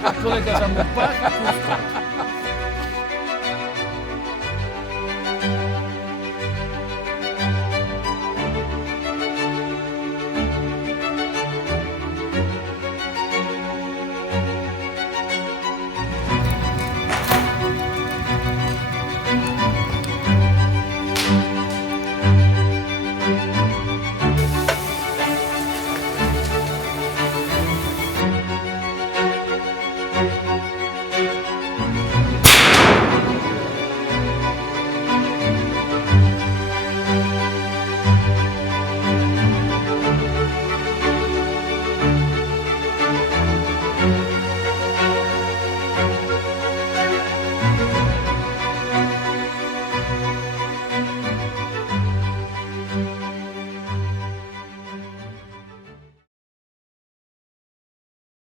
Kolega tam